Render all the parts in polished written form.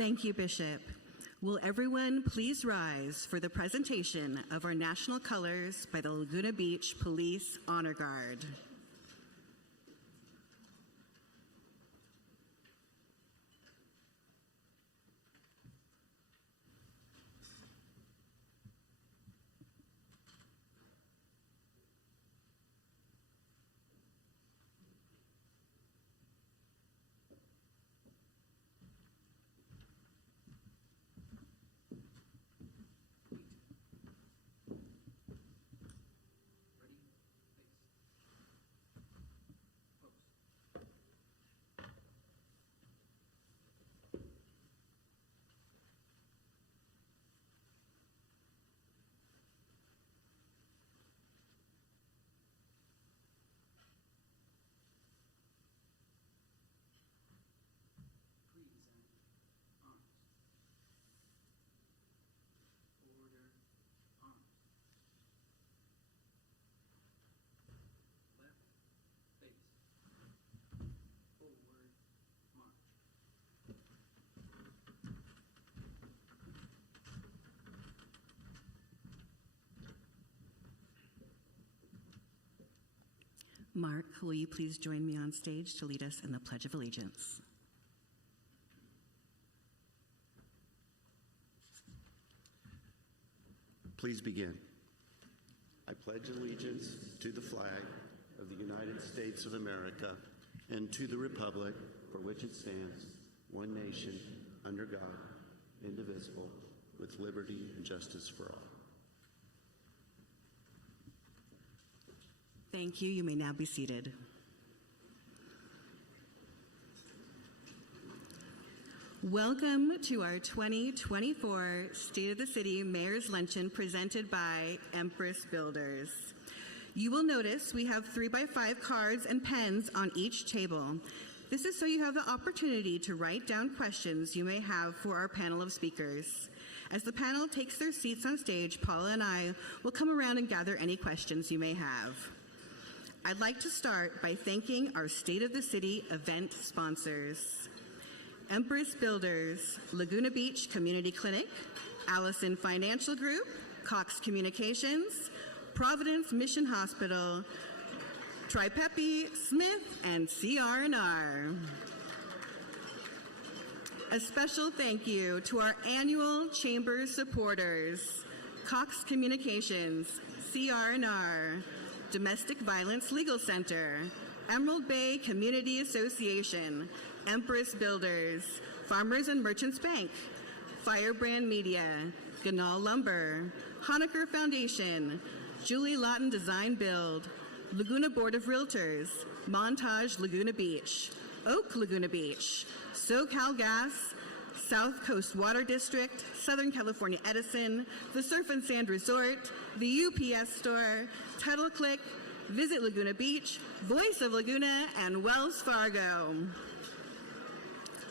Thank you, Bishop. Will everyone please rise for the presentation of our national colors by the Laguna Beach Police Honor Guard. Mark, will you please join me on stage to lead us in the Pledge of Allegiance? Please begin. I pledge allegiance to the flag of the United States of America and to the republic for which it stands, one nation, under God, indivisible, with liberty and justice for all. Thank you. You may now be seated. Welcome to our 2024 State of the City Mayor's Luncheon presented by Empress Builders. You will notice we have 3x5 cards and pens on each table. This is so you have the opportunity to write down questions you may have for our panel of speakers. As the panel takes their seats on stage, Paula and I will come around and gather any questions you may have. I'd like to start by thanking our State of the City event sponsors: Empress Builders, Laguna Beach Community Clinic, Allison Financial Group, Cox Communications, Providence Mission Hospital, Tripepi, Smith, and CR&R. A special thank you to our annual Chamber supporters: Cox Communications, CR&R, Domestic Violence Legal Center, Emerald Bay Community Association, Empress Builders, Farmers and Merchants Bank, Firebrand Media, Ganal Lumber, Honaker Foundation, Julie Lawton Design Build, Laguna Board of Realtors, Montage Laguna Beach, Oak Laguna Beach, SoCal Gas, South Coast Water District, Southern California Edison, the Surf and Sand Resort, the UPS Store, Title Click, Visit Laguna Beach, Voice of Laguna, and Wells Fargo.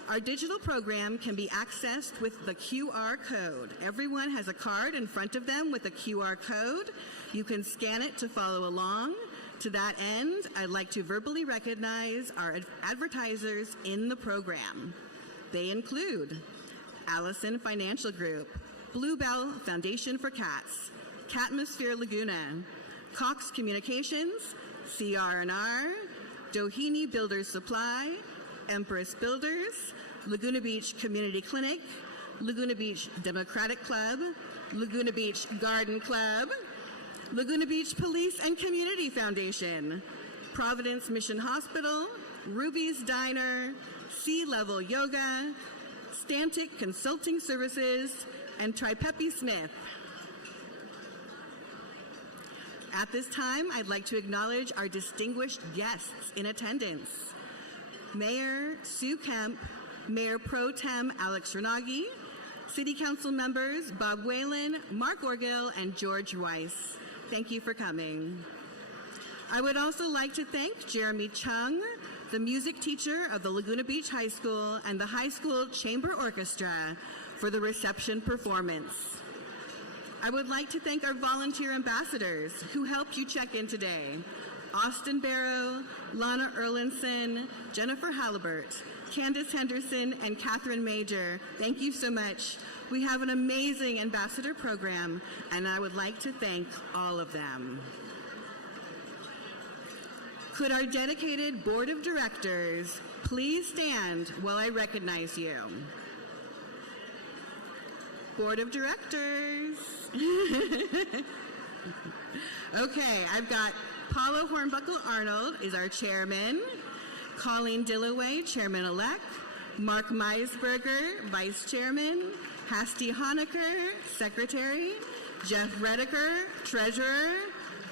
Our digital program can be accessed with the QR code. Everyone has a card in front of them with a QR code. You can scan it to follow along. To that end, I'd like to verbally recognize our advertisers in the program. They include Allison Financial Group, Bluebell Foundation for Cats, Catmosphere Laguna, Cox Communications, CR&R, Doheny Builders Supply, Empress Builders, Laguna Beach Community Clinic, Laguna Beach Democratic Club, Laguna Beach Garden Club, Laguna Beach Police and Community Foundation, Providence Mission Hospital, Ruby's Diner, Sea Level Yoga, Stantic Consulting Services, and Tripepi Smith. At this time, I'd like to acknowledge our distinguished guests in attendance: Mayor Sue Kemp, Mayor Pro Tem Alex Renagi, City Council members Bob Whalen, Mark Orgill, and George Weiss. Thank you for coming. I would also like to thank Jeremy Chung, the music teacher of the Laguna Beach High School and the High School Chamber Orchestra, for the reception performance. I would like to thank our volunteer ambassadors who helped you check in today: Austin Barrow, Lana Erlinson, Jennifer Hallibert, Candace Henderson, and Catherine Major. Thank you so much. We have an amazing ambassador program, and I would like to thank all of them. Could our dedicated board of directors please stand while I recognize you? Board of directors. Okay, I've got Paula Hornbuckle Arnold is our chairman, Colleen Dillaway, chairman-elect, Mark Meisberger, vice chairman, Hasty Honecker, secretary, Jeff Redeker, treasurer,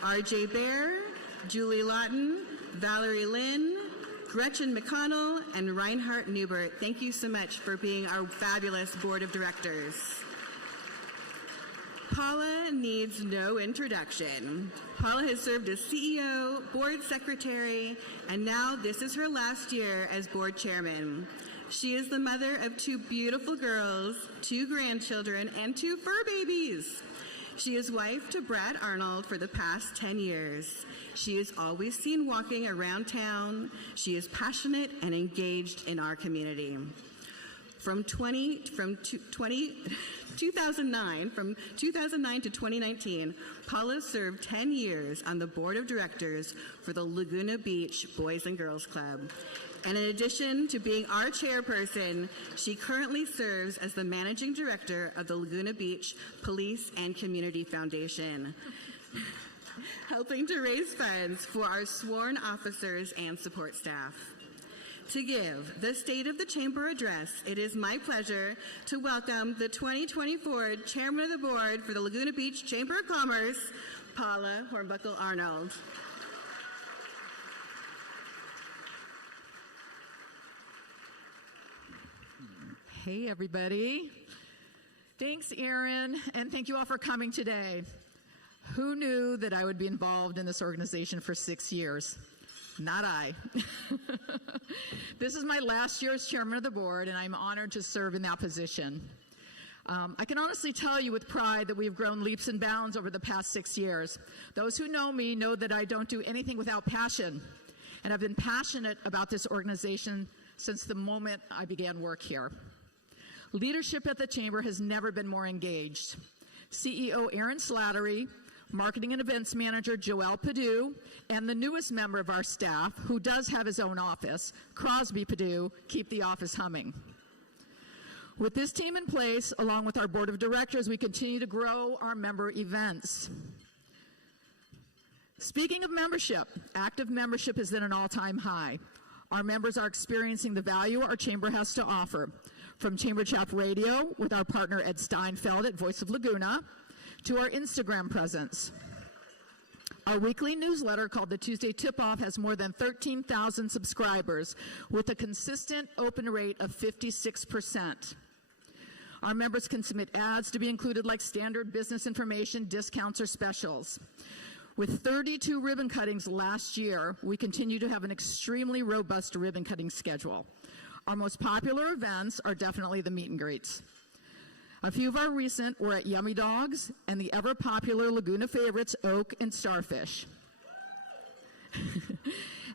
RJ Baer, Julie Lawton, Valerie Lynn, Gretchen McConnell, and Reinhard Newbert. Thank you so much for being our fabulous board of directors. Paula needs no introduction. Paula has served as CEO, board secretary, and now this is her last year as board chairman. She is the mother of 2 beautiful girls, 2 grandchildren, and 2 fur babies. She is wife to Brad Arnold for the past 10 years. She is always seen walking around town. She is passionate and engaged in our community. From 2009 to 2019, Paula served 10 years on the board of directors for the Laguna Beach Boys and Girls Club. And in addition to being our chairperson, she currently serves as the managing director of the Laguna Beach Police and Community Foundation, helping to raise funds for our sworn officers and support staff. To give the State of the Chamber address, it is my pleasure to welcome the 2024 Chairman of the Board for the Laguna Beach Chamber of Commerce, Paula Hornbuckle Arnold. Hey, everybody. Thanks, Erin, and thank you all for coming today. Who knew that I would be involved in this organization for 6 years? Not I. This is my last year as chairman of the board, and I'm honored to serve in that position. I can honestly tell you with pride that we've grown leaps and bounds over the past 6 years. Those who know me know that I don't do anything without passion, and I've been passionate about this organization since the moment I began work here. Leadership at the Chamber has never been more engaged. CEO Aaron Slattery, Marketing and Events Manager Joelle Padu, and the newest member of our staff, who does have his own office, Crosby Padu, keep the office humming. With this team in place, along with our board of directors, we continue to grow our member events. Speaking of membership, active membership is at an all-time high. Our members are experiencing the value our chamber has to offer, from Chamber Chat Radio with our partner Ed Steinfeld at Voice of Laguna, to our Instagram presence. Our weekly newsletter called the Tuesday Tip-Off has more than 13,000 subscribers with a consistent open rate of 56%. Our members can submit ads to be included like standard business information, discounts, or specials. With 32 ribbon cuttings last year, we continue to have an extremely robust ribbon cutting schedule. Our most popular events are definitely the meet and greets. A few of our recent were at Yummy Dogs and the ever-popular Laguna favorites, Oak and Starfish.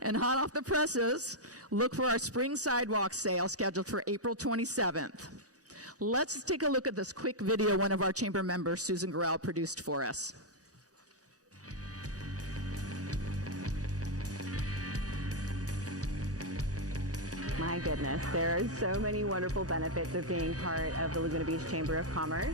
And hot off the presses, look for our spring sidewalk sale scheduled for April 27th. Let's take a look at this quick video one of our chamber members, Susan Gorel, produced for us. My goodness, there are so many wonderful benefits of being part of the Laguna Beach Chamber of Commerce.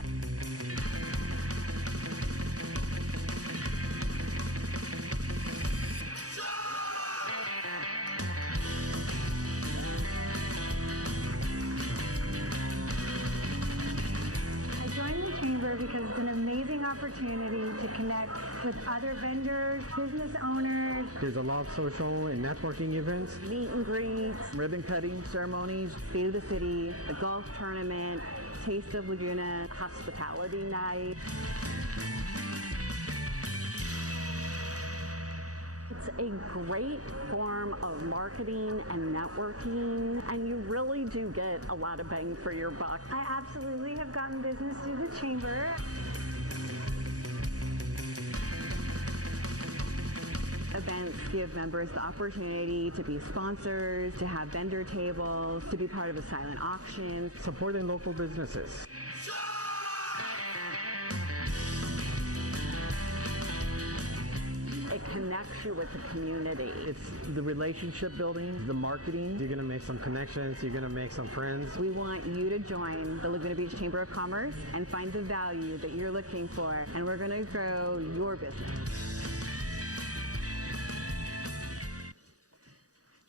I joined the chamber because it's an amazing opportunity to connect with other vendors, business owners. There's a lot of social and networking events. Meet and greets, ribbon cutting ceremonies, State of the City, the golf tournament, Taste of Laguna, hospitality night. It's a great form of marketing and networking, and you really do get a lot of bang for your buck. I absolutely have gotten business through the chamber. events give members the opportunity to be sponsors, to have vendor tables, to be part of a silent auction. Supporting local businesses. It connects you with the community. It's the relationship building, the marketing. You're going to make some connections. You're going to make some friends. We want you to join the Laguna Beach Chamber of Commerce and find the value that you're looking for, and we're going to grow your business.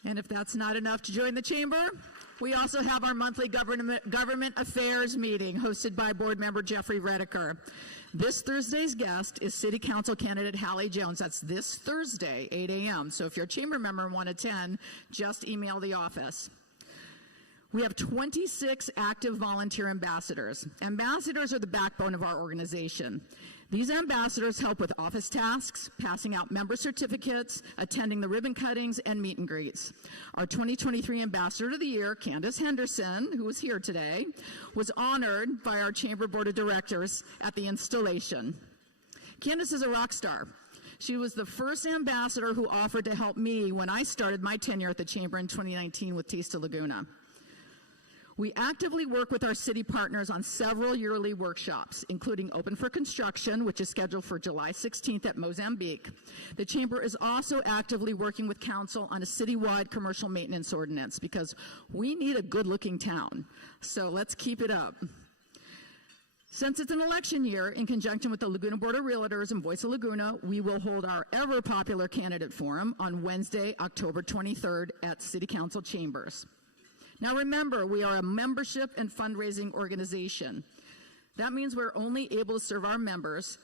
And if that's not enough to join the chamber, we also have our monthly government affairs meeting hosted by board member Jeffrey Redeker. This Thursday's guest is City Council candidate Hallie Jones. That's this Thursday, 8 a.m. So if you're a chamber member and want to attend, just email the office. We have 26 active volunteer ambassadors. Ambassadors are the backbone of our organization. These ambassadors help with office tasks, passing out member certificates, attending the ribbon cuttings, and meet and greets. Our 2023 Ambassador of the Year, Candace Henderson, who is here today, was honored by our Chamber Board of Directors at the installation. Candace is a rock star. She was the first ambassador who offered to help me when I started my tenure at the Chamber in 2019 with Taste of Laguna. We actively work with our city partners on several yearly workshops, including Open for Construction, which is scheduled for July 16th at Mozambique. The Chamber is also actively working with Council on a citywide commercial maintenance ordinance because we need a good-looking town. So let's keep it up. Since it's an election year, in conjunction with the Laguna Board of Realtors and Voice of Laguna, we will hold our ever-popular candidate forum on Wednesday, October 23rd at City Council Chambers. Now remember, we are a membership and fundraising organization. That means we're only able to serve our members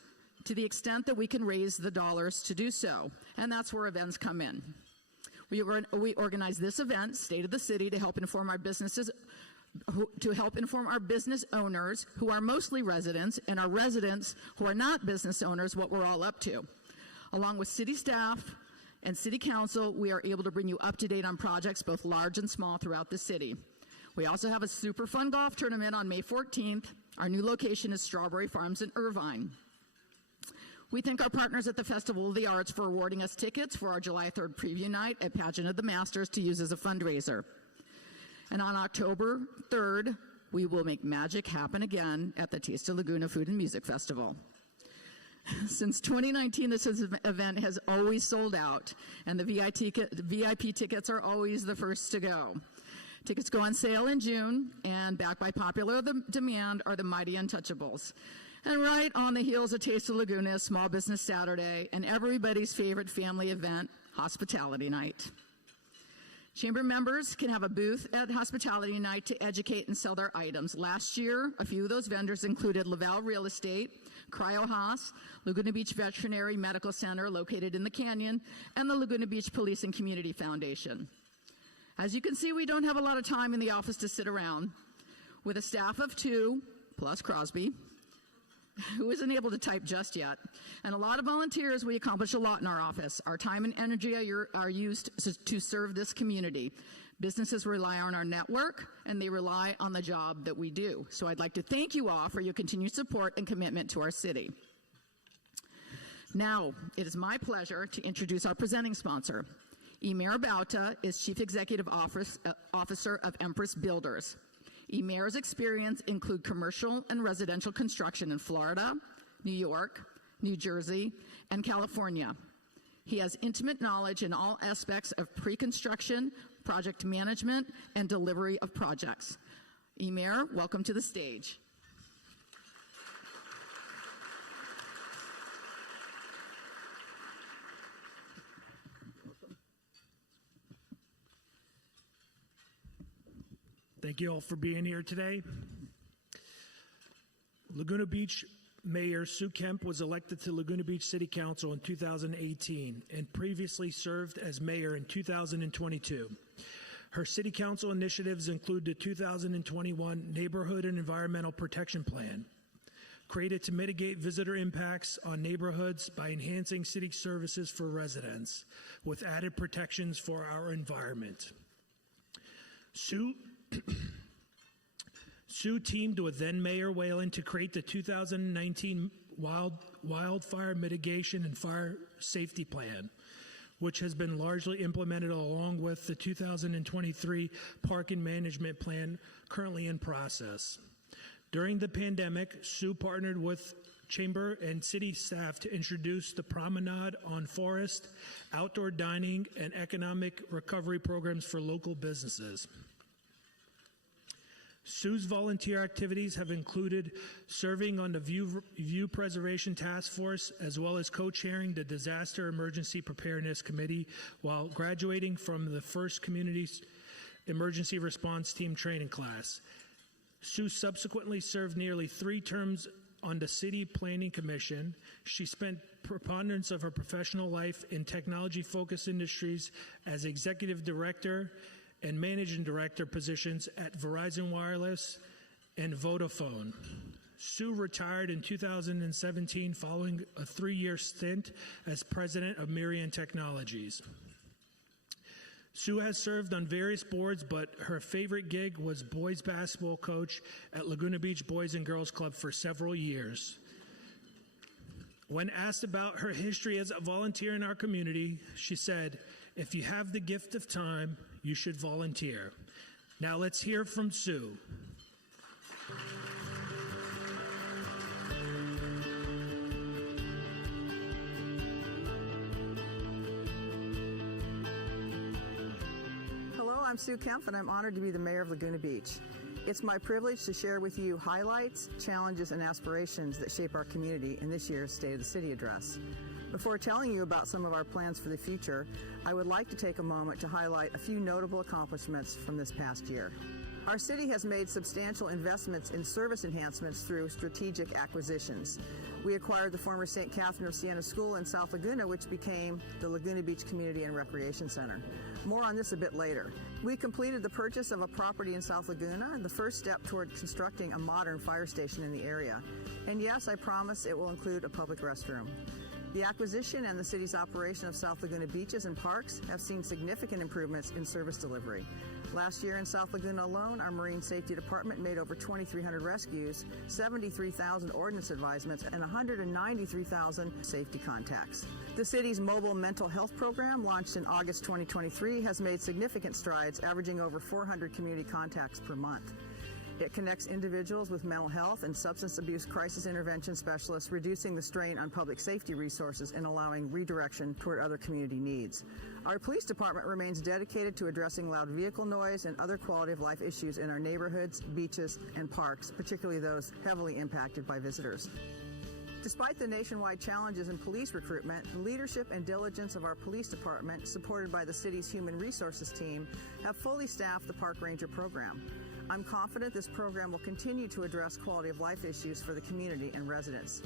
to the extent that we can raise the dollars to do so, and that's where events come in. We organize this event, State of the City, to help inform our business owners who are mostly residents, and our residents who are not business owners, what we're all up to. Along with city staff and City Council, we are able to bring you up to date on projects both large and small throughout the city. We also have a super fun golf tournament on May 14th. Our new location is Strawberry Farms in Irvine. We thank our partners at the Festival of the Arts for awarding us tickets for our July 3rd preview night at Pageant of the Masters to use as a fundraiser. And on October 3rd, we will make magic happen again at the Taste of Laguna Food and Music Festival. Since 2019, this event has always sold out, and the VIP tickets are always the first to go. Tickets go on sale in June, and backed by popular demand are the Mighty Untouchables. And right on the heels of Taste of Laguna is Small Business Saturday, and everybody's favorite family event, Hospitality Night. Chamber members can have a booth at Hospitality Night to educate and sell their items. Last year, a few of those vendors included Laval Real Estate, CryoHoss, Laguna Beach Veterinary Medical Center located in the Canyon, and the Laguna Beach Police and Community Foundation. As you can see, we don't have a lot of time in the office to sit around. With a staff of 2, plus Crosby, who isn't able to type just yet, and a lot of volunteers, we accomplish a lot in our office. Our time and energy are used to serve this community. Businesses rely on our network, and they rely on the job that we do. So I'd like to thank you all for your continued support and commitment to our city. Now, it is my pleasure to introduce our presenting sponsor. Emer Bauta is Chief Executive Officer of Empress Builders. Emer's experience include commercial and residential construction in Florida, New York, New Jersey, and California. He has intimate knowledge in all aspects of pre-construction, project management, and delivery of projects. Emer, welcome to the stage. Thank you all for being here today. Laguna Beach Mayor Sue Kemp was elected to Laguna Beach City Council in 2018 and previously served as mayor in 2022. Her city council initiatives include the 2021 Neighborhood and Environmental Protection Plan, created to mitigate visitor impacts on neighborhoods by enhancing city services for residents with added protections for our environment. Sue teamed with then Mayor Whalen to create the 2019 Wildfire Mitigation and Fire Safety Plan, which has been largely implemented along with the 2023 Park and Management Plan currently in process. During the pandemic, Sue partnered with Chamber and City staff to introduce the Promenade on Forest, outdoor dining, and economic recovery programs for local businesses. Sue's volunteer activities have included serving on the View Preservation Task Force, as well as co-chairing the Disaster Emergency Preparedness Committee while graduating from the First Community's Emergency Response Team training class. Sue subsequently served nearly 3 terms on the City Planning Commission. She spent preponderance of her professional life in technology-focused industries as executive director and managing director positions at Verizon Wireless and Vodafone. Sue retired in 2017 following a 3-year stint as president of Miriam Technologies. Sue has served on various boards, but her favorite gig was boys basketball coach at Laguna Beach Boys and Girls Club for several years. When asked about her history as a volunteer in our community, she said, "If you have the gift of time, you should volunteer." Now let's hear from Sue. Hello, I'm Sue Kemp, and I'm honored to be the mayor of Laguna Beach. It's my privilege to share with you highlights, challenges, and aspirations that shape our community in this year's State of the City address. Before telling you about some of our plans for the future, I would like to take a moment to highlight a few notable accomplishments from this past year. Our city has made substantial investments in service enhancements through strategic acquisitions. We acquired the former St. Catherine of Siena School in South Laguna, which became the Laguna Beach Community and Recreation Center. More on this a bit later. We completed the purchase of a property in South Laguna, the first step toward constructing a modern fire station in the area. And yes, I promise it will include a public restroom. The acquisition and the city's operation of South Laguna beaches and parks have seen significant improvements in service delivery. Last year in South Laguna alone, our Marine Safety Department made over 2,300 rescues, 73,000 ordinance advisements, and 193,000 safety contacts. The city's mobile mental health program, launched in August 2023, has made significant strides, averaging over 400 community contacts per month. It connects individuals with mental health and substance abuse crisis intervention specialists, reducing the strain on public safety resources and allowing redirection toward other community needs. Our police department remains dedicated to addressing loud vehicle noise and other quality of life issues in our neighborhoods, beaches, and parks, particularly those heavily impacted by visitors. Despite the nationwide challenges in police recruitment, the leadership and diligence of our police department, supported by the city's human resources team, have fully staffed the Park Ranger program. I'm confident this program will continue to address quality of life issues for the community and residents.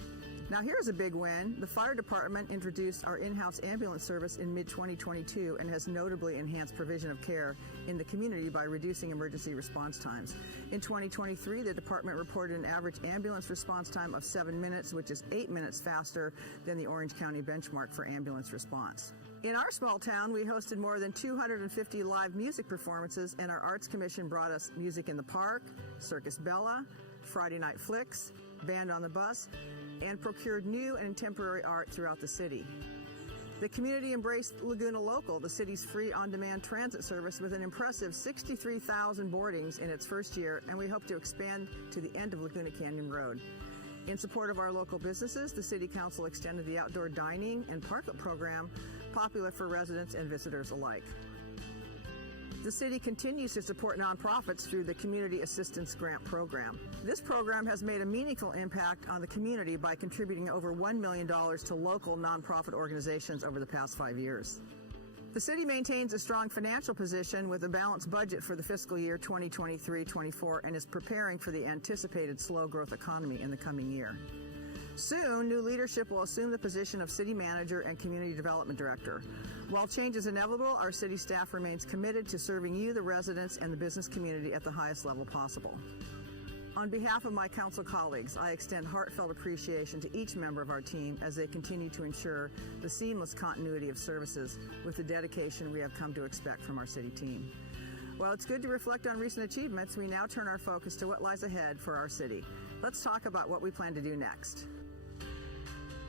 Now here's a big win. The fire department introduced our in-house ambulance service in mid-2022 and has notably enhanced provision of care in the community by reducing emergency response times. In 2023, the department reported an average ambulance response time of 7 minutes, which is 8 minutes faster than the Orange County benchmark for ambulance response. In our small town, we hosted more than 250 live music performances, and our Arts Commission brought us Music in the Park, Circus Bella, Friday Night Flicks, Band on the Bus, and procured new and temporary art throughout the city. The community embraced Laguna Local, the city's free on-demand transit service, with an impressive 63,000 boardings in its first year, and we hope to expand to the end of Laguna Canyon Road. In support of our local businesses, the City Council extended the outdoor dining and park-up program, popular for residents and visitors alike. The city continues to support nonprofits through the Community Assistance Grant Program. This program has made a meaningful impact on the community by contributing over $1 million to local nonprofit organizations over the past 5 years. The city maintains a strong financial position with a balanced budget for the fiscal year 2023-24 and is preparing for the anticipated slow growth economy in the coming year. Soon, new leadership will assume the position of city manager and community development director. While change is inevitable, our city staff remains committed to serving you, the residents, and the business community at the highest level possible. On behalf of my council colleagues, I extend heartfelt appreciation to each member of our team as they continue to ensure the seamless continuity of services with the dedication we have come to expect from our city team. While it's good to reflect on recent achievements, we now turn our focus to what lies ahead for our city. Let's talk about what we plan to do next.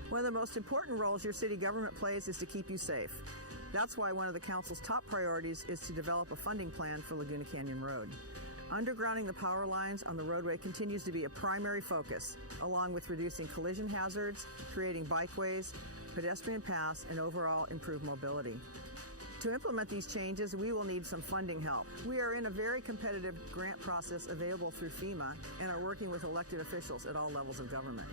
One of the most important roles your city government plays is to keep you safe. That's why one of the council's top priorities is to develop a funding plan for Laguna Canyon Road. Undergrounding the power lines on the roadway continues to be a primary focus, along with reducing collision hazards, creating bikeways, pedestrian paths, and overall improved mobility. To implement these changes, we will need some funding help. We are in a very competitive grant process available through FEMA and are working with elected officials at all levels of government.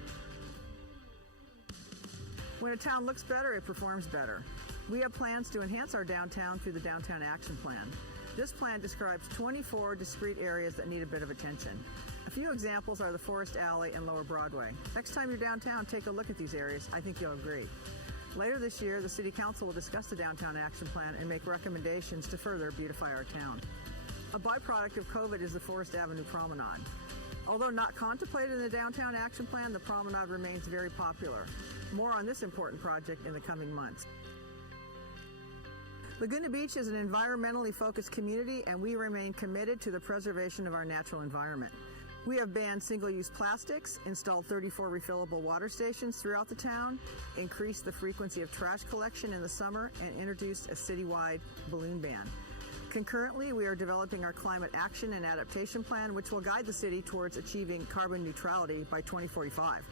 When a town looks better, it performs better. We have plans to enhance our downtown through the Downtown Action Plan. This plan describes 24 discrete areas that need a bit of attention. A few examples are the Forest Alley and Lower Broadway. Next time you're downtown, take a look at these areas. I think you'll agree. Later this year, the City Council will discuss the Downtown Action Plan and make recommendations to further beautify our town. A byproduct of COVID is the Forest Avenue Promenade. Although not contemplated in the Downtown Action Plan, the promenade remains very popular. More on this important project in the coming months. Laguna Beach is an environmentally focused community, and we remain committed to the preservation of our natural environment. We have banned single-use plastics, installed 34 refillable water stations throughout the town, increased the frequency of trash collection in the summer, and introduced a citywide balloon ban. Concurrently, we are developing our climate action and adaptation plan, which will guide the city towards achieving carbon neutrality by 2045.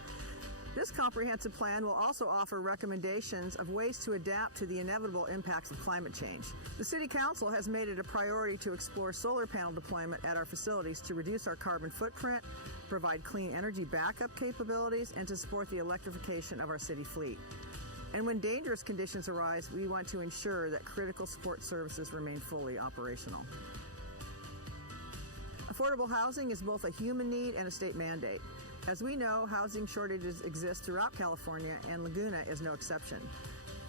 This comprehensive plan will also offer recommendations of ways to adapt to the inevitable impacts of climate change. The City Council has made it a priority to explore solar panel deployment at our facilities to reduce our carbon footprint, provide clean energy backup capabilities, and to support the electrification of our city fleet. And when dangerous conditions arise, we want to ensure that critical support services remain fully operational. Affordable housing is both a human need and a state mandate. As we know, housing shortages exist throughout California, and Laguna is no exception.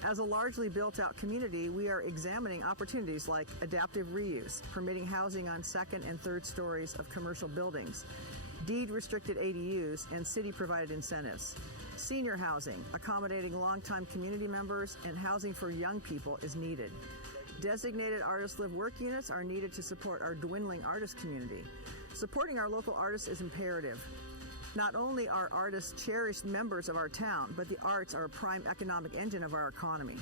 As a largely built-out community, we are examining opportunities like adaptive reuse, permitting housing on second and third stories of commercial buildings, deed-restricted ADUs, and city-provided incentives. Senior housing, accommodating longtime community members, and housing for young people is needed. Designated artist live-work units are needed to support our dwindling artist community. Supporting our local artists is imperative. Not only are artists cherished members of our town, but the arts are a prime economic engine of our economy.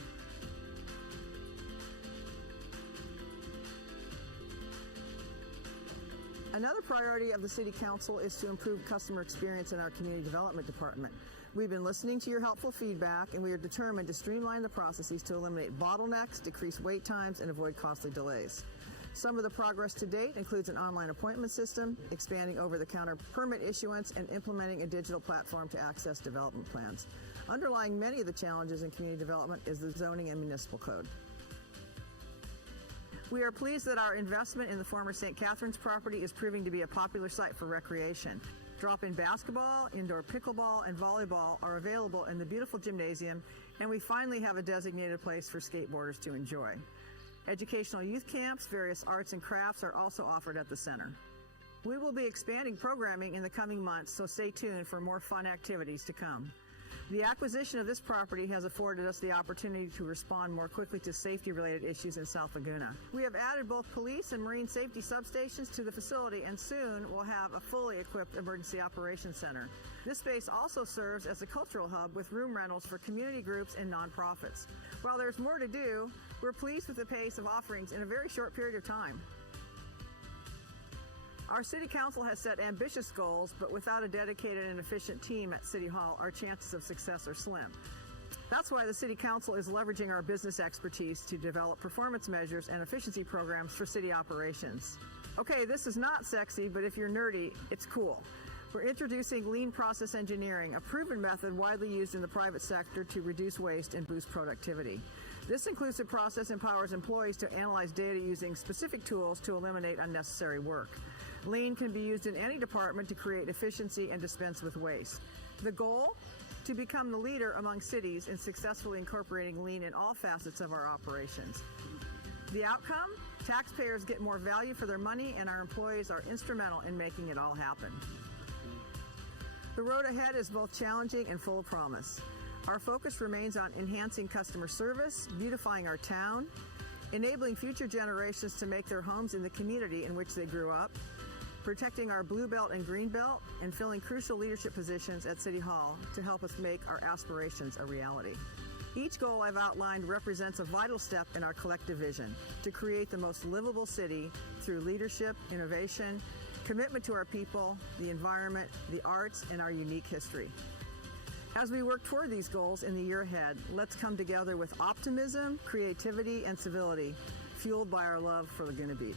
Another priority of the City Council is to improve customer experience in our Community Development Department. We've been listening to your helpful feedback, and we are determined to streamline the processes to eliminate bottlenecks, decrease wait times, and avoid costly delays. Some of the progress to date includes an online appointment system, expanding over-the-counter permit issuance, and implementing a digital platform to access development plans. Underlying many of the challenges in community development is the zoning and municipal code. We are pleased that our investment in the former St. Catharines property is proving to be a popular site for recreation. Drop-in basketball, indoor pickleball, and volleyball are available in the beautiful gymnasium, and we finally have a designated place for skateboarders to enjoy. Educational youth camps, various arts and crafts are also offered at the center. We will be expanding programming in the coming months, so stay tuned for more fun activities to come. The acquisition of this property has afforded us the opportunity to respond more quickly to safety-related issues in South Laguna. We have added both police and marine safety substations to the facility, and soon we'll have a fully equipped emergency operations center. This space also serves as a cultural hub with room rentals for community groups and nonprofits. While there's more to do, we're pleased with the pace of offerings in a very short period of time. Our City Council has set ambitious goals, but without a dedicated and efficient team at City Hall, our chances of success are slim. That's why the City Council is leveraging our business expertise to develop performance measures and efficiency programs for city operations. Okay, this is not sexy, but if you're nerdy, it's cool. We're introducing lean process engineering, a proven method widely used in the private sector to reduce waste and boost productivity. This inclusive process empowers employees to analyze data using specific tools to eliminate unnecessary work. Lean can be used in any department to create efficiency and dispense with waste. The goal? To become the leader among cities in successfully incorporating lean in all facets of our operations. The outcome? Taxpayers get more value for their money, and our employees are instrumental in making it all happen. The road ahead is both challenging and full of promise. Our focus remains on enhancing customer service, beautifying our town, enabling future generations to make their homes in the community in which they grew up, protecting our Blue Belt and Green Belt, and filling crucial leadership positions at City Hall to help us make our aspirations a reality. Each goal I've outlined represents a vital step in our collective vision to create the most livable city through leadership, innovation, commitment to our people, the environment, the arts, and our unique history. As we work toward these goals in the year ahead, let's come together with optimism, creativity, and civility, fueled by our love for Laguna Beach.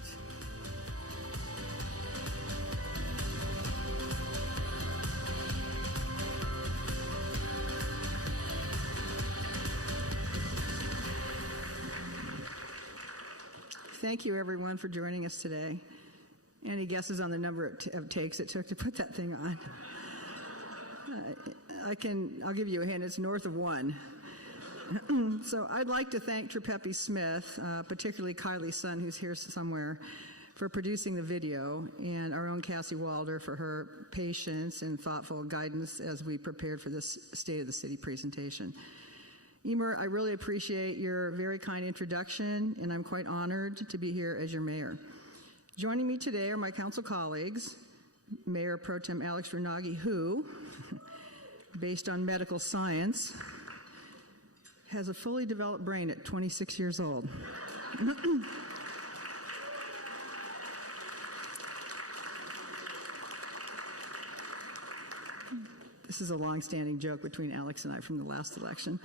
Thank you, everyone, for joining us today. Any guesses on the number of takes it took to put that thing on? I'll give you a hint. It's north of 1. So I'd like to thank Trepepi Smith, particularly Kylie's son, who's here somewhere, for producing the video, and our own Cassie Walder for her patience and thoughtful guidance as we prepared for this State of the City presentation. Emer, I really appreciate your very kind introduction, and I'm quite honored to be here as your mayor. Joining me today are my council colleagues, Mayor Pro Tem Alex Renagi, who, based on medical science, has a fully developed brain at 26 years old. This is a long-standing joke between Alex and I from the last election.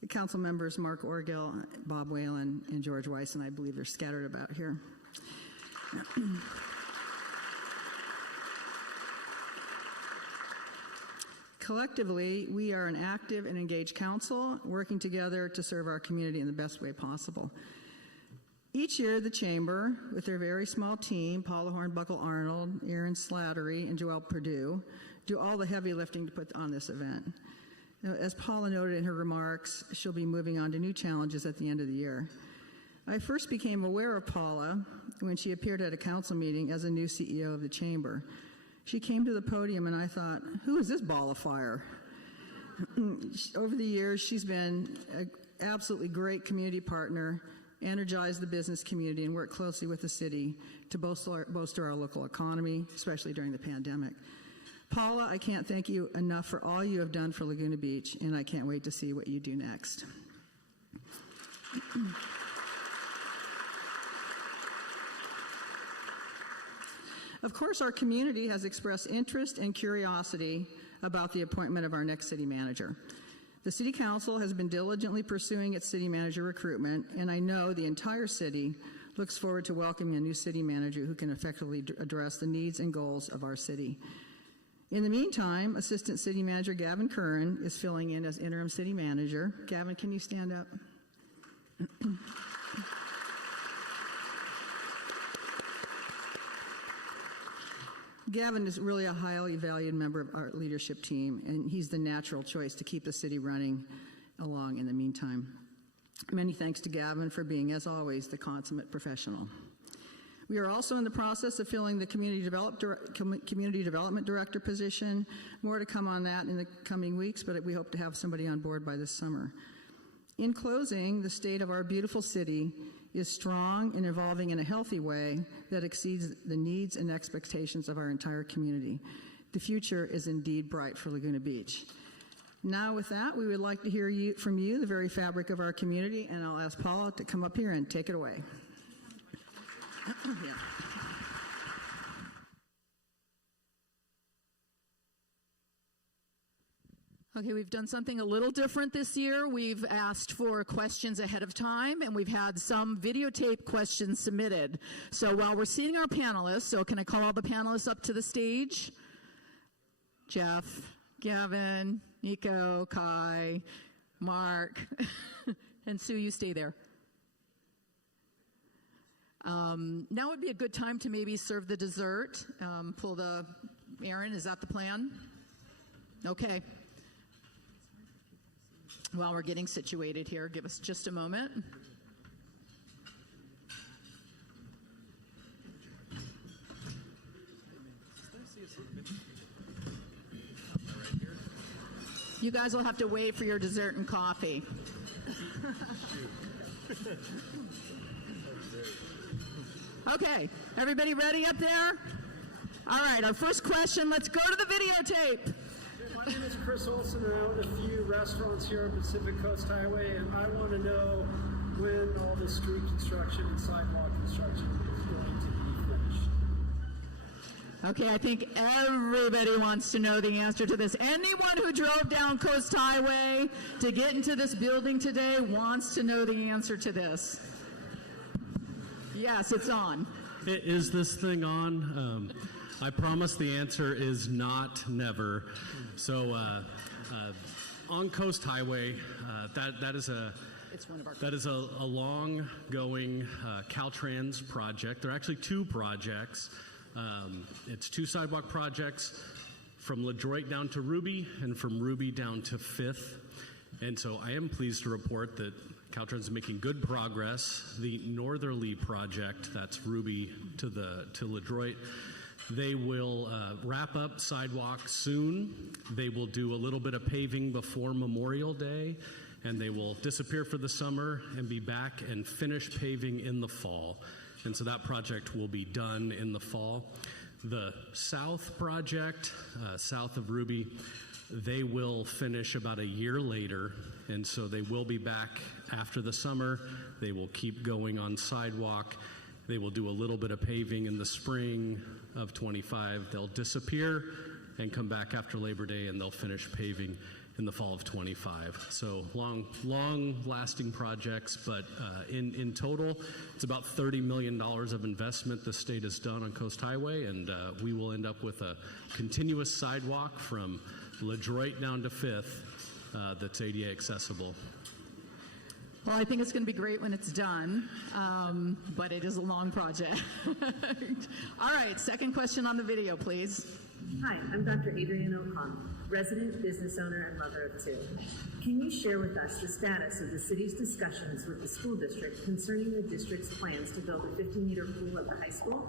The council members, Mark Orgill, Bob Whalen, and George Weiss, and I believe they're scattered about here. Collectively, we are an active and engaged council working together to serve our community in the best way possible. Each year, the Chamber, with their very small team, Paula Hornbuckle Arnold, Erin Slattery, and Joelle Perdue, do all the heavy lifting to put on this event. As Paula noted in her remarks, she'll be moving on to new challenges at the end of the year. I first became aware of Paula when she appeared at a council meeting as a new CEO of the Chamber. She came to the podium and I thought, who is this ball of fire? Over the years, she's been an absolutely great community partner, energized the business community, and worked closely with the city to bolster our local economy, especially during the pandemic. Paula, I can't thank you enough for all you have done for Laguna Beach, and I can't wait to see what you do next. Of course, our community has expressed interest and curiosity about the appointment of our next city manager. The City Council has been diligently pursuing its city manager recruitment, and I know the entire city looks forward to welcoming a new city manager who can effectively address the needs and goals of our city. In the meantime, Assistant City Manager Gavin Curran is filling in as interim city manager. Gavin, can you stand up? Gavin is really a highly valued member of our leadership team, and he's the natural choice to keep the city running along in the meantime. Many thanks to Gavin for being, as always, the consummate professional. We are also in the process of filling the Community Development Director position. More to come on that in the coming weeks, but we hope to have somebody on board by this summer. In closing, the state of our beautiful city is strong and evolving in a healthy way that exceeds the needs and expectations of our entire community. The future is indeed bright for Laguna Beach. Now with that, we would like to hear from you, the very fabric of our community, and I'll ask Paula to come up here and take it away. Yeah. Okay, we've done something a little different this year. We've asked for questions ahead of time, and we've had some videotape questions submitted. So while we're seeing our panelists, so can I call all the panelists up to the stage? Jeff, Gavin, Nico, Kai, Mark, and Sue, you stay there. Now would be a good time to maybe serve the dessert. Aaron, is that the plan? Okay. While we're getting situated here, give us just a moment. You guys will have to wait for your dessert and coffee. Okay, everybody ready up there? All right, our first question, let's go to the videotape. My name is Chris Olson, and I own a few restaurants here on Pacific Coast Highway, and I want to know when all the street construction and sidewalk construction is going to be finished. Okay, I think everybody wants to know the answer to this. Anyone who drove down Coast Highway to get into this building today wants to know the answer to this. Yes, it's on. Is this thing on? I promise the answer is not never. So on Coast Highway, that is a long-going Caltrans project. There are actually two projects. It's two sidewalk projects from LaDroit down to Ruby and from Ruby down to Fifth. And so I am pleased to report that Caltrans is making good progress. The northerly project, that's Ruby to LaDroit, they will wrap up sidewalk soon. They will do a little bit of paving before Memorial Day, and they will disappear for the summer and be back and finish paving in the fall. And so that project will be done in the fall. The south project, south of Ruby, they will finish about a year later, and so they will be back after the summer. They will keep going on sidewalk. They will do a little bit of paving in the spring of 25. They'll disappear and come back after Labor Day, and they'll finish paving in the fall of 25. So long-lasting projects, but in total, it's about $30 million of investment the state has done on Coast Highway, and we will end up with a continuous sidewalk from LaDroit down to Fifth that's ADA accessible. Well, I think it's going to be great when it's done, but it is a long project. All right, second question on the video, please. Hi, I'm Dr. Adrienne O'Connell, resident, business owner, and mother of two. Can you share with us the status of the city's discussions with the school district concerning the district's plans to build a 50-meter pool at the high school?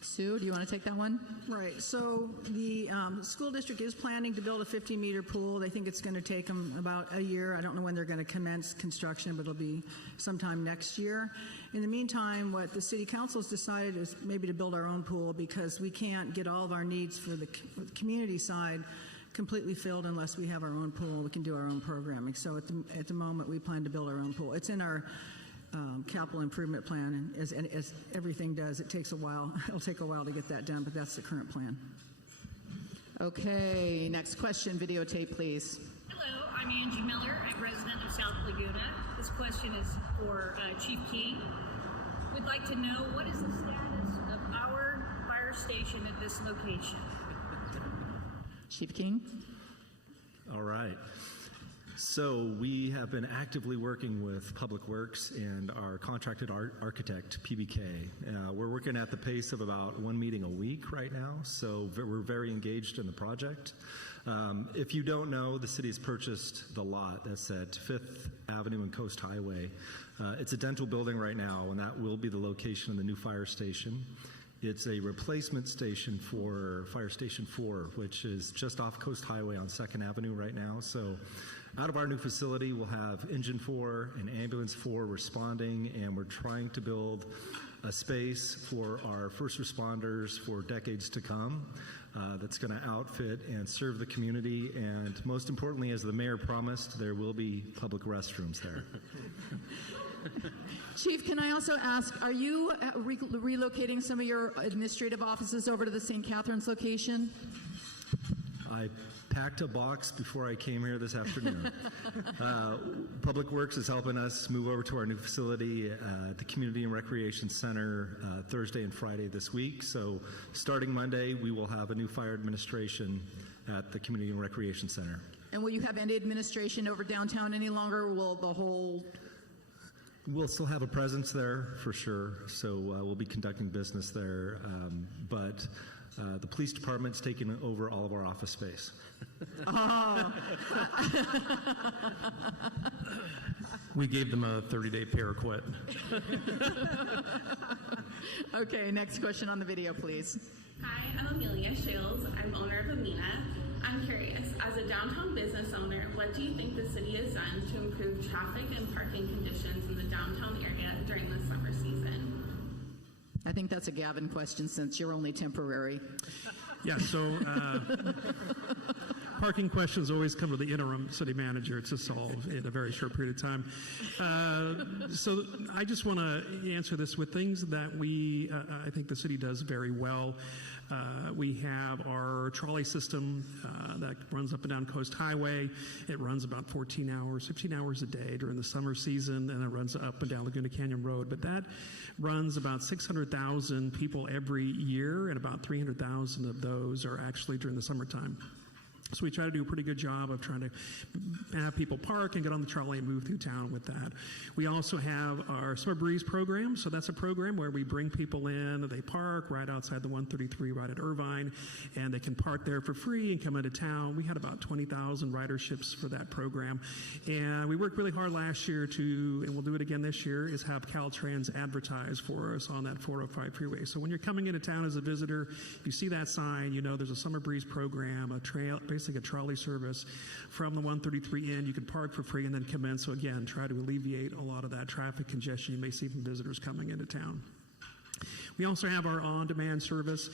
Sue, do you want to take that one? Right. So the school district is planning to build a 50-meter pool. They think it's going to take them about a year. I don't know when they're going to commence construction, but it'll be sometime next year. In the meantime, what the city council has decided is maybe to build our own pool because we can't get all of our needs for the community side completely filled unless we have our own pool. We can do our own programming. So at the moment, we plan to build our own pool. It's in our capital improvement plan, and as everything does, it takes a while. It'll take a while to get that done, but that's the current plan. Okay, next question, videotape, please. Hello, I'm Angie Miller. I'm a resident of South Laguna. This question is for Chief King. We'd like to know what is the status of our fire station at this location? Chief King. All right. So we have been actively working with Public Works and our contracted architect, PBK. We're working at the pace of about one meeting a week right now, so we're very engaged in the project. If you don't know, the city has purchased the lot that's at 5th Avenue and Coast Highway. It's a dental building right now, and that will be the location of the new fire station. It's a replacement station for Fire Station 4, which is just off Coast Highway on 2nd Avenue right now. So out of our new facility, we'll have Engine 4 and Ambulance 4 responding, and we're trying to build a space for our first responders for decades to come that's going to outfit and serve the community. And most importantly, as the mayor promised, there will be public restrooms there. Chief, can I also ask, are you relocating some of your administrative offices over to the St. Catharines location? I packed a box before I came here this afternoon. Public Works is helping us move over to our new facility at the Community and Recreation Center Thursday and Friday this week. So starting Monday, we will have a new fire administration at the Community and Recreation Center. And will you have any administration over downtown any longer? Will the whole... We'll still have a presence there for sure, so we'll be conducting business there, but the police department's taking over all of our office space. Oh. We gave them a 30-day pay or quit. Okay, next question on the video, please. Hi, I'm Amelia Shales. I'm owner of Amina. I'm curious, as a downtown business owner, what do you think the city has done to improve traffic and parking conditions in the downtown area during the summer season? I think that's a Gavin question since you're only temporary. Yeah, so parking questions always come to the interim city manager to solve in a very short period of time. So I just want to answer this with things that I think the city does very well. We have our trolley system that runs up and down Coast Highway. It runs about 14 hours, 15 hours a day during the summer season, and it runs up and down Laguna Canyon Road. But that runs about 600,000 people every year, and about 300,000 of those are actually during the summertime. So we try to do a pretty good job of trying to have people park and get on the trolley and move through town with that. We also have our Summer Breeze program. So that's a program where we bring people in, they park right outside the 133 right at Irvine, and they can park there for free and come into town. We had about 20,000 riderships for that program. And we worked really hard last year to, and we'll do it again this year, is have Caltrans advertise for us on that 405 freeway. So when you're coming into town as a visitor, you see that sign, you know there's a Summer Breeze program, basically a trolley service from the 133 in. You can park for free and then come in. So again, try to alleviate a lot of that traffic congestion you may see from visitors coming into town. We also have our on-demand service.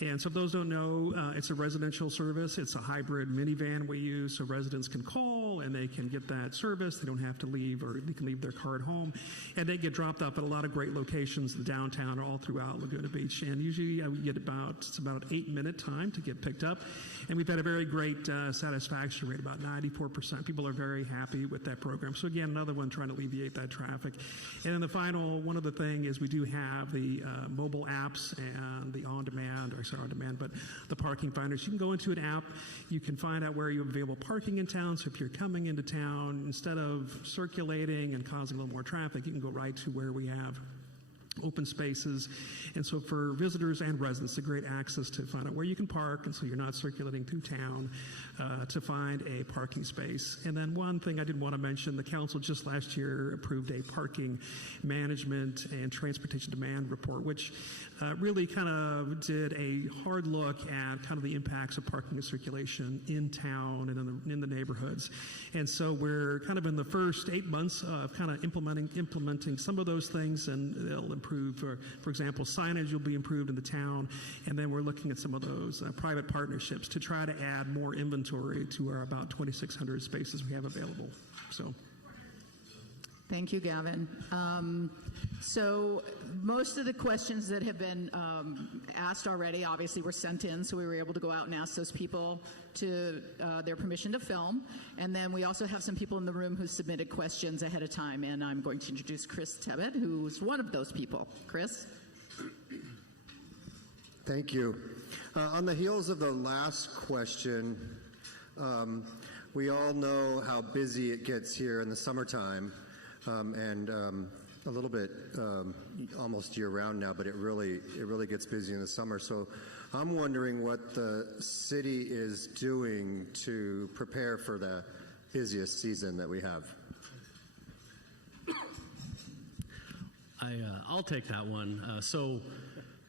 And so if those don't know, it's a residential service. It's a hybrid minivan we use, so residents can call and they can get that service. They don't have to leave, or they can leave their car at home. And they get dropped off at a lot of great locations in downtown or all throughout Laguna Beach. And usually we get about 8-minute time to get picked up. And we've had a very great satisfaction rate, about 94%. People are very happy with that program. So again, another one trying to alleviate that traffic. And then the final, one other thing is we do have the mobile apps and the on-demand, but the parking finders. You can go into an app, you can find out where you have available parking in town. So if you're coming into town, instead of circulating and causing a little more traffic, you can go right to where we have open spaces. And so for visitors and residents, a great access to find out where you can park, and so you're not circulating through town to find a parking space. And then one thing I did want to mention, the council just last year approved a parking management and transportation demand report, which really kind of did a hard look at kind of the impacts of parking and circulation in town and in the neighborhoods. And so we're kind of in the first 8 months of kind of implementing some of those things, and they'll improve. For example, signage will be improved in the town, and then we're looking at some of those private partnerships to try to add more inventory to our about 2,600 spaces we have available. So. Thank you, Gavin. So most of the questions that have been asked already obviously were sent in, so we were able to go out and ask those people to their permission to film. And then we also have some people in the room who submitted questions ahead of time, and I'm going to introduce Chris Tebbett, who's one of those people. Chris? Thank you. On the heels of the last question, we all know how busy it gets here in the summertime. And a little bit almost year-round now, but it really gets busy in the summer. So I'm wondering what the city is doing to prepare for the busiest season that we have. I'll take that one. So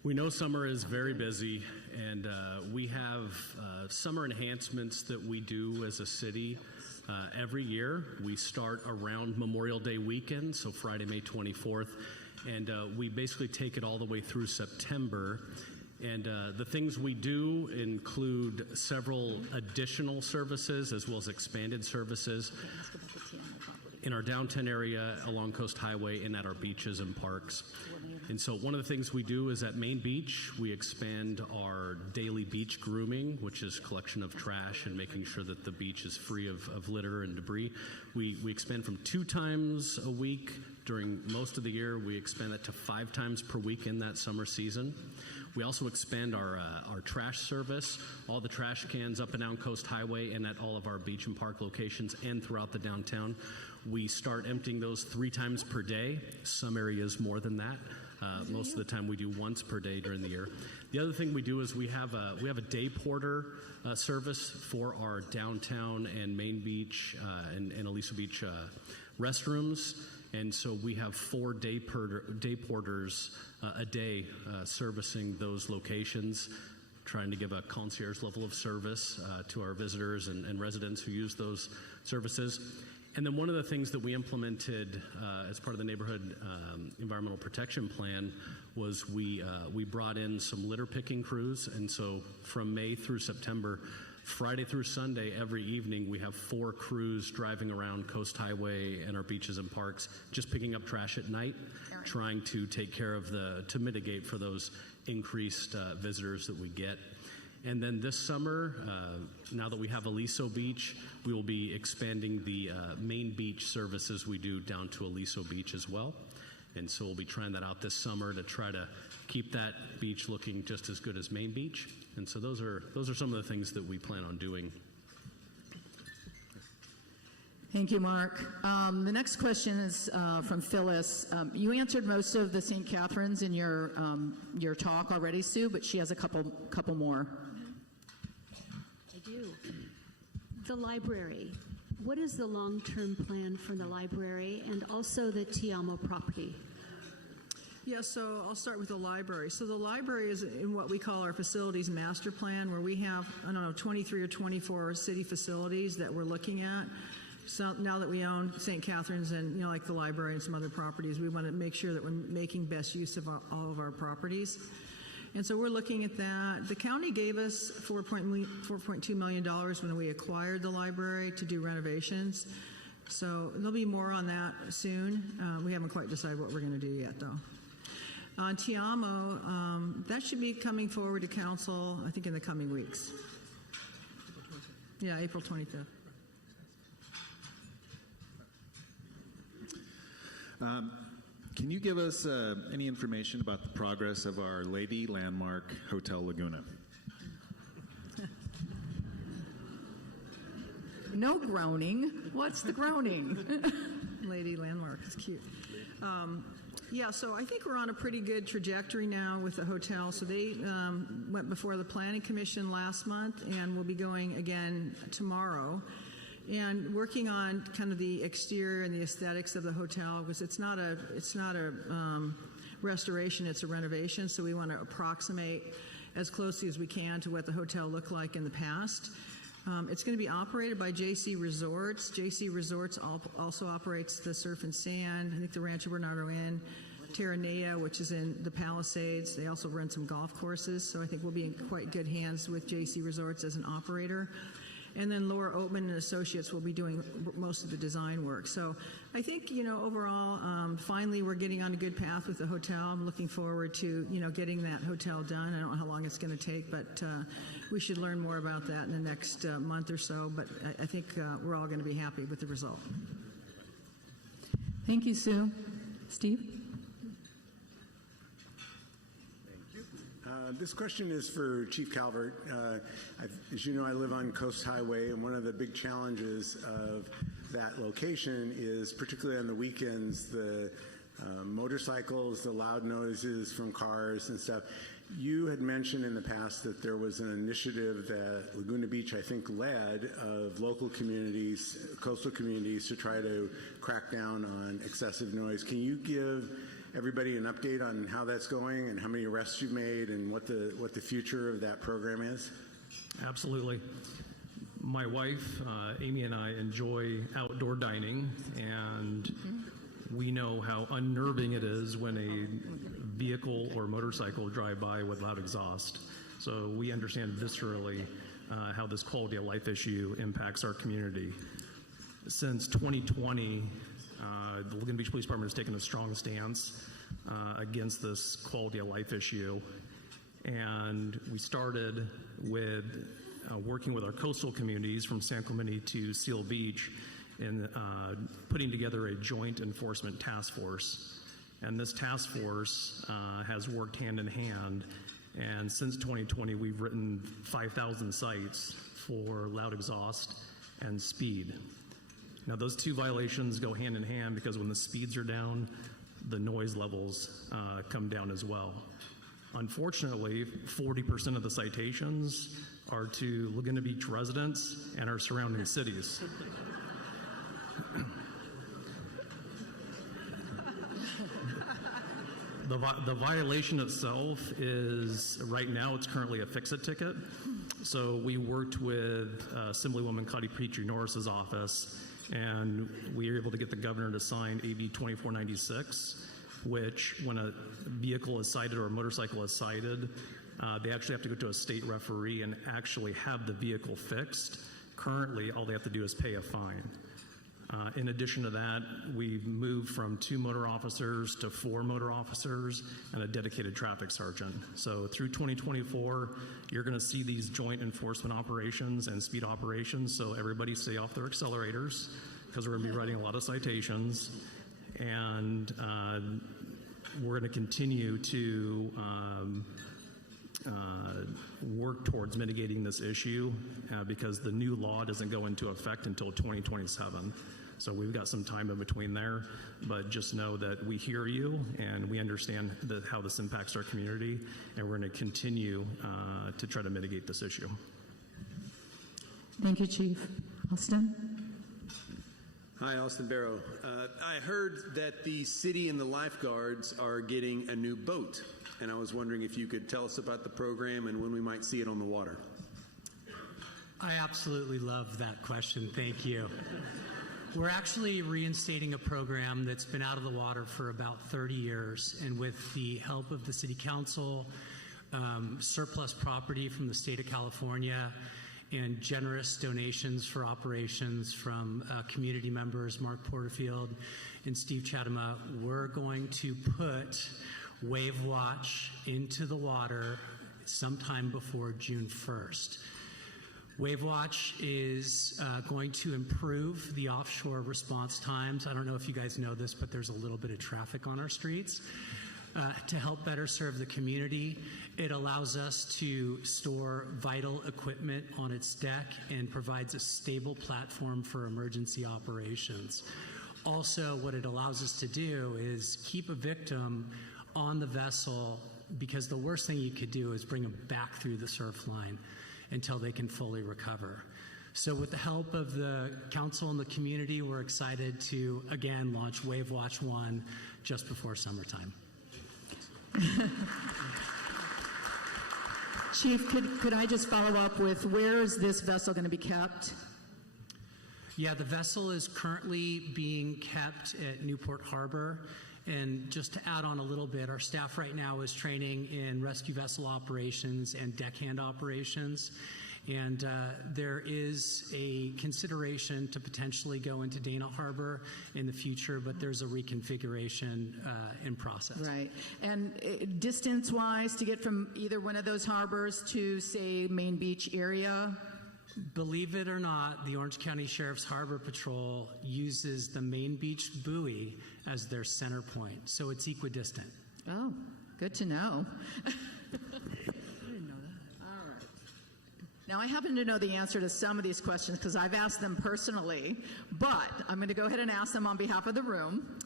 we know summer is very busy, and we have summer enhancements that we do as a city. Every year, we start around Memorial Day weekend, so Friday, May 24th, and we basically take it all the way through September. And the things we do include several additional services as well as expanded services in our downtown area, along Coast Highway, and at our beaches and parks. And so one of the things we do is at Main Beach, we expand our daily beach grooming, which is collection of trash and making sure that the beach is free of litter and debris. We expand from 2 times a week during most of the year. We expand that to 5 times per week in that summer season. We also expand our trash service, all the trash cans up and down Coast Highway and at all of our beach and park locations and throughout the downtown. We start emptying those 3 times per day, some areas more than that. Most of the time we do once per day during the year. The other thing we do is we have a day porter service for our downtown and Main Beach and Aliso Beach restrooms. And so we have 4 day porters a day servicing those locations, trying to give a concierge level of service to our visitors and residents who use those services. And then one of the things that we implemented as part of the neighborhood environmental protection plan was we brought in some litter picking crews. And so from May through September, Friday through Sunday, every evening, we have 4 crews driving around Coast Highway and our beaches and parks, just picking up trash at night, trying to take care of to mitigate for those increased visitors that we get. And then this summer, now that we have Aliso Beach, we will be expanding the main beach services we do down to Aliso Beach as well. And so we'll be trying that out this summer to try to keep that beach looking just as good as Main Beach. And so those are some of the things that we plan on doing. Thank you, Mark. The next question is from Phyllis. You answered most of the St. Catherine's in your talk already, Sue, but she has a couple more. I do. The library. What is the long-term plan for the library and also the Tiamo property? Yeah, so I'll start with the library. So the library is in what we call our facilities master plan, where we have, 23 or 24 city facilities that we're looking at. So now that we own St. Catherine's and, like the library and some other properties, we want to make sure that we're making best use of all of our properties. And so we're looking at that. The county gave us $4.2 million when we acquired the library to do renovations. So there'll be more on that soon. We haven't quite decided what we're going to do yet, though. On Tiamo, that should be coming forward to council, I think, in the coming weeks. Yeah, April 25th. Can you give us any information about the progress of our Lady Landmark Hotel Laguna? No groaning. What's the groaning? Lady Landmark is cute. Yeah, so I think we're on a pretty good trajectory now with the hotel. So they went before the Planning Commission last month, and we'll be going again tomorrow. And working on kind of the exterior and the aesthetics of the hotel, because it's not a restoration, it's a renovation. So we want to approximate as closely as we can to what the hotel looked like in the past. It's going to be operated by JC Resorts. JC Resorts also operates the Surf and Sand, I think the Rancho Bernardo Inn, Terranea, which is in the Palisades. They also run some golf courses. So I think we'll be in quite good hands with JC Resorts as an operator. And then Laura Oatman and Associates will be doing most of the design work. So I think, overall, finally we're getting on a good path with the hotel. I'm looking forward to, getting that hotel done. I don't know how long it's going to take, but we should learn more about that in the next month or so. But I think we're all going to be happy with the result. Thank you, Sue. Steve? This question is for Chief Calvert. As you know, I live on Coast Highway, and one of the big challenges of that location is, particularly on the weekends, the motorcycles, the loud noises from cars and stuff. You had mentioned in the past that there was an initiative that Laguna Beach, I think, led of local communities, coastal communities, to try to crack down on excessive noise. Can you give everybody an update on how that's going and how many arrests you've made and what the future of that program is? Absolutely. My wife, Amy, and I enjoy outdoor dining, and we know how unnerving it is when a vehicle or motorcycle drive by with loud exhaust. So we understand viscerally how this quality of life issue impacts our community. Since 2020, the Laguna Beach Police Department has taken a strong stance against this quality of life issue. And we started with working with our coastal communities from San Clemente to Seal Beach in putting together a joint enforcement task force. And this task force has worked hand in hand. And since 2020, we've written 5,000 cites for loud exhaust and speed. Now, those two violations go hand in hand because when the speeds are down, the noise levels come down as well. Unfortunately, 40% of the citations are to Laguna Beach residents and our surrounding cities. The violation itself is, right now, it's currently a fix-it ticket. So we worked with Assemblywoman Claudia Petrie Norris's office And we were able to get the governor to sign AB 2496, which when a vehicle is cited or a motorcycle is cited, they actually have to go to a state referee and actually have the vehicle fixed. Currently, all they have to do is pay a fine. In addition to that, we've moved from 2 motor officers to 4 motor officers and a dedicated traffic sergeant. So through 2024, you're going to see these joint enforcement operations and speed operations. So everybody stay off their accelerators because we're going to be writing a lot of citations. And we're going to continue to work towards mitigating this issue because the new law doesn't go into effect until 2027. So we've got some time in between there, but just know that we hear you and we understand how this impacts our community, and we're going to continue to try to mitigate this issue. Thank you, Chief. Austin? Hi, Austin Barrow. I heard that the city and the lifeguards are getting a new boat, and I was wondering if you could tell us about the program and when we might see it on the water. I absolutely love that question. Thank you. We're actually reinstating a program that's been out of the water for about 30 years, and with the help of the City Council, surplus property from the state of California, and generous donations for operations from community members, Mark Porterfield and Steve Chatema, we're going to put Wave Watch into the water sometime before June 1st. Wave Watch is going to improve the offshore response times. I don't know if you guys know this, but there's a little bit of traffic on our streets. To help better serve the community, it allows us to store vital equipment on its deck and provides a stable platform for emergency operations. Also, what it allows us to do is keep a victim on the vessel, because the worst thing you could do is bring them back through the surf line until they can fully recover. So with the help of the council and the community, we're excited to, again, launch Wave Watch 1 just before summertime. Chief, could I just follow up with where is this vessel going to be kept? Yeah, the vessel is currently being kept at Newport Harbor. And just to add on a little bit, our staff right now is training in rescue vessel operations and deckhand operations. And there is a consideration to potentially go into Dana Harbor in the future, but there's a reconfiguration in process. Right. And distance-wise, to get from either one of those harbors to, say, Main Beach area? Believe it or not, the Orange County Sheriff's Harbor Patrol uses the Main Beach buoy as their center point, so it's equidistant. Oh, good to know. Now, I happen to know the answer to some of these questions because I've asked them personally, but I'm going to go ahead and ask them on behalf of the room.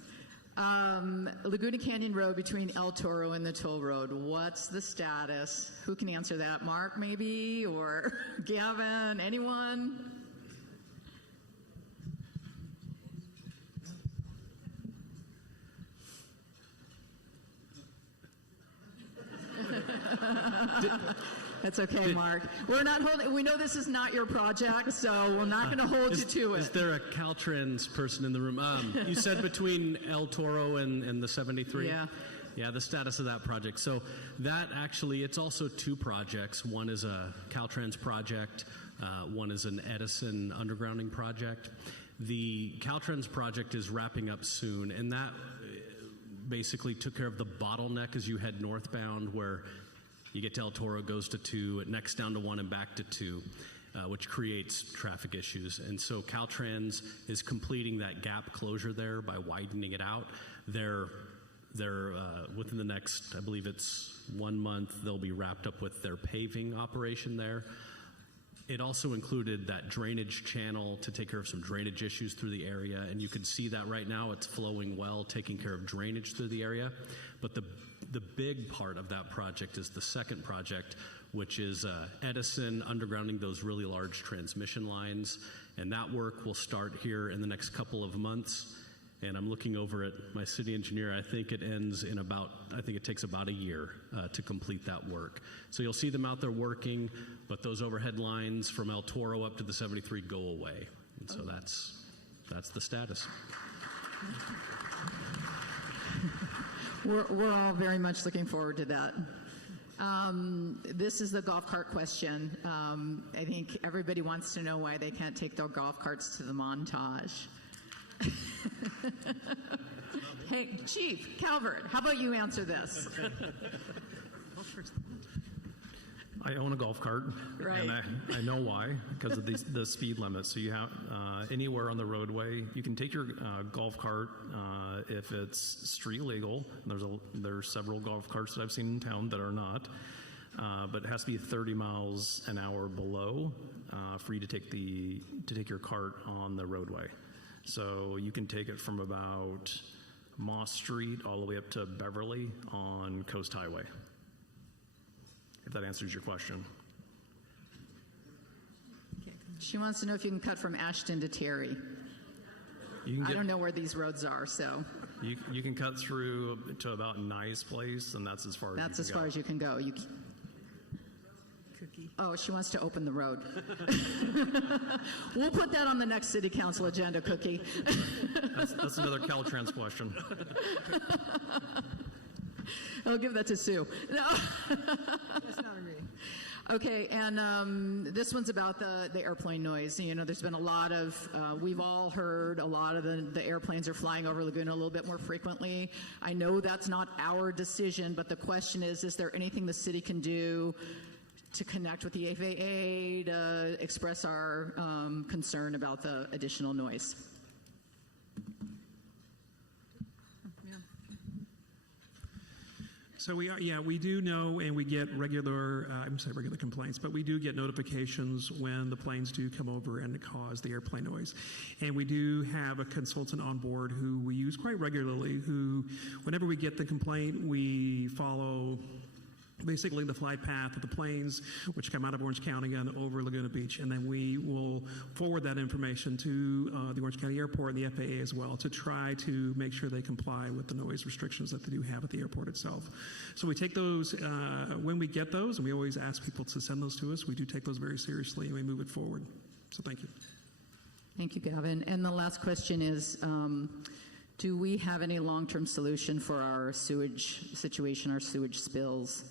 Laguna Canyon Road between El Toro and the Toll Road, what's the status? Who can answer that? Mark, maybe, or Gavin, anyone? That's okay, Mark. We're not holding. We know this is not your project, so we're not going to hold you to it. Is there a Caltrans person in the room? You said between El Toro and the 73? Yeah. Yeah, the status of that project. So that actually, it's also 2 projects. One is a Caltrans project. One is an Edison undergrounding project. The Caltrans project is wrapping up soon, and that basically took care of the bottleneck as you head northbound, where you get to El Toro, goes to 2, next down to 1 and back to 2, which creates traffic issues. And so Caltrans is completing that gap closure there by widening it out. They're within the next, I believe it's 1 month, they'll be wrapped up with their paving operation there. It also included that drainage channel to take care of some drainage issues through the area, and you can see that right now it's flowing well, taking care of drainage through the area. But the big part of that project is the second project, which is Edison undergrounding those really large transmission lines, and that work will start here in the next couple of months. And I'm looking over at my city engineer. I think it ends in I think it takes about a year to complete that work. So you'll see them out there working, but those overhead lines from El Toro up to the 73 go away. And so that's that's the status. We're all very much looking forward to that. This is the golf cart question. I think everybody wants to know why they can't take their golf carts to the Montage. Hey, Chief Calvert, how about you answer this? I own a golf cart, Right. and I know why, because of the speed limit. So you have anywhere on the roadway, you can take your golf cart if it's street legal. There's several golf carts that I've seen in town that are not, but it has to be 30 miles an hour below for you to take your cart on the roadway. So you can take it from about Moss Street all the way up to Beverly on Coast Highway, if that answers your question. She wants to know if you can cut from Ashton to Terry. I don't know where these roads are, so. You can cut through to about Nice Place, and that's as far As you can go. Oh, she wants to open the road. We'll put that on the next city council agenda, Cookie. That's another Caltrans question. I'll give that to Sue. No. That's not me. Okay, and this one's about the airplane noise. You know, there's been a lot of, we've all heard a lot of the airplanes are flying over Laguna a little bit more frequently. I know that's not our decision, but the question is there anything the city can do to connect with the FAA to express our concern about the additional noise? So we do know, and we get regular, I wouldn't say regular complaints, but we do get notifications when the planes do come over and cause the airplane noise. And we do have a consultant on board who we use quite regularly, who, whenever we get the complaint, we follow basically the flight path of the planes, which come out of Orange County and over Laguna Beach, and then we will forward that information to the Orange County Airport and the FAA as well to try to make sure they comply with the noise restrictions that they do have at the airport itself. So we take those, when we get those, and we always ask people to send those to us, we do take those very seriously and we move it forward. So thank you. Thank you, Gavin. And the last question is, do we have any long-term solution for our sewage situation, our sewage spills?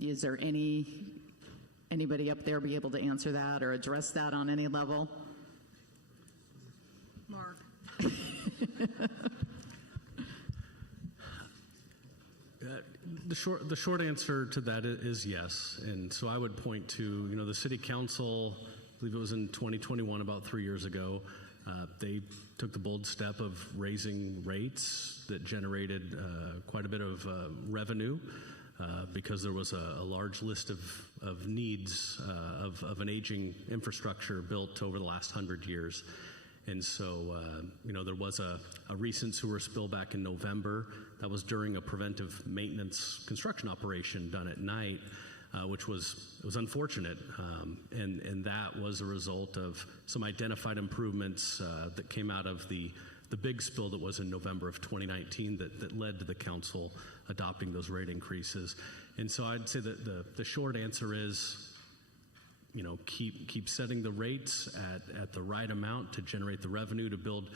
Is there anybody up there be able to answer that or address that on any level? Mark. The short answer to that is yes. And so I would point to, the city council, I believe it was in 2021, about 3 years ago, they took the bold step of raising rates that generated quite a bit of revenue. Because there was a large list of needs of an aging infrastructure built over the last 100 years. And so, there was a recent sewer spill back in November. That was during a preventive maintenance construction operation done at night, which was unfortunate. And that was a result of some identified improvements that came out of the big spill that was in November of 2019 that led to the council adopting those rate increases. And so I'd say that the short answer is, keep setting the rates at the right amount to generate the revenue to build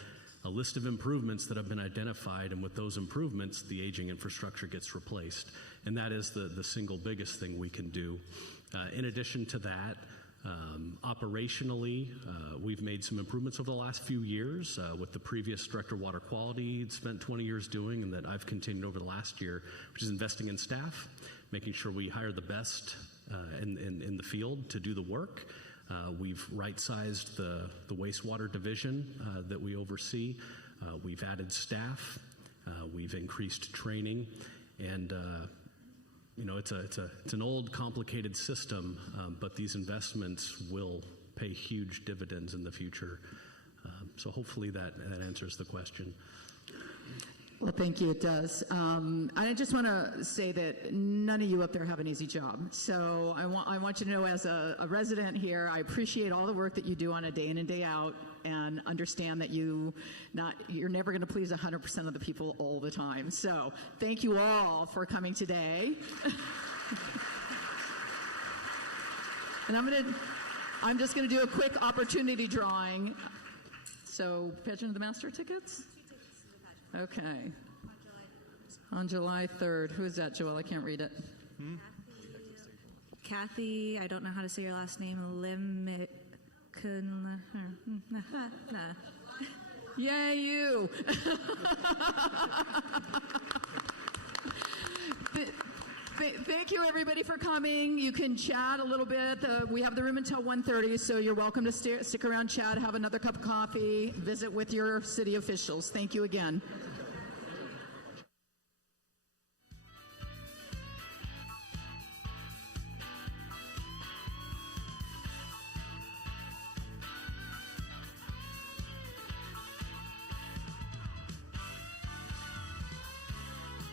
a list of improvements that have been identified, and with those improvements, the aging infrastructure gets replaced. And that is the single biggest thing we can do. In addition to that, operationally, we've made some improvements over the last few years with the previous director of water quality spent 20 years doing, and that I've continued over the last year, which is investing in staff, making sure we hire the best in the field to do the work. We've right-sized the wastewater division that we oversee. We've added staff. We've increased training, and it's an old, complicated system, but these investments will pay huge dividends in the future. So hopefully that answers the question. Well, thank you. It does. I just want to say that none of you up there have an easy job. So I want you to know, as a resident here, I appreciate all the work that you do on a day in and day out, and understand that you're never going to please 100% of the people all the time. So thank you all for coming today. And I'm just going to do a quick opportunity drawing. So, Pageant of the Master tickets? Okay. On July 3rd. Who is that, Joelle? I can't read it. Kathy, I don't know how to say your last name. Yay, you. Thank you, everybody, for coming. You can chat a little bit. We have the room until 1:30, so you're welcome to stick around, chat, have another cup of coffee, visit with your city officials. Thank you again.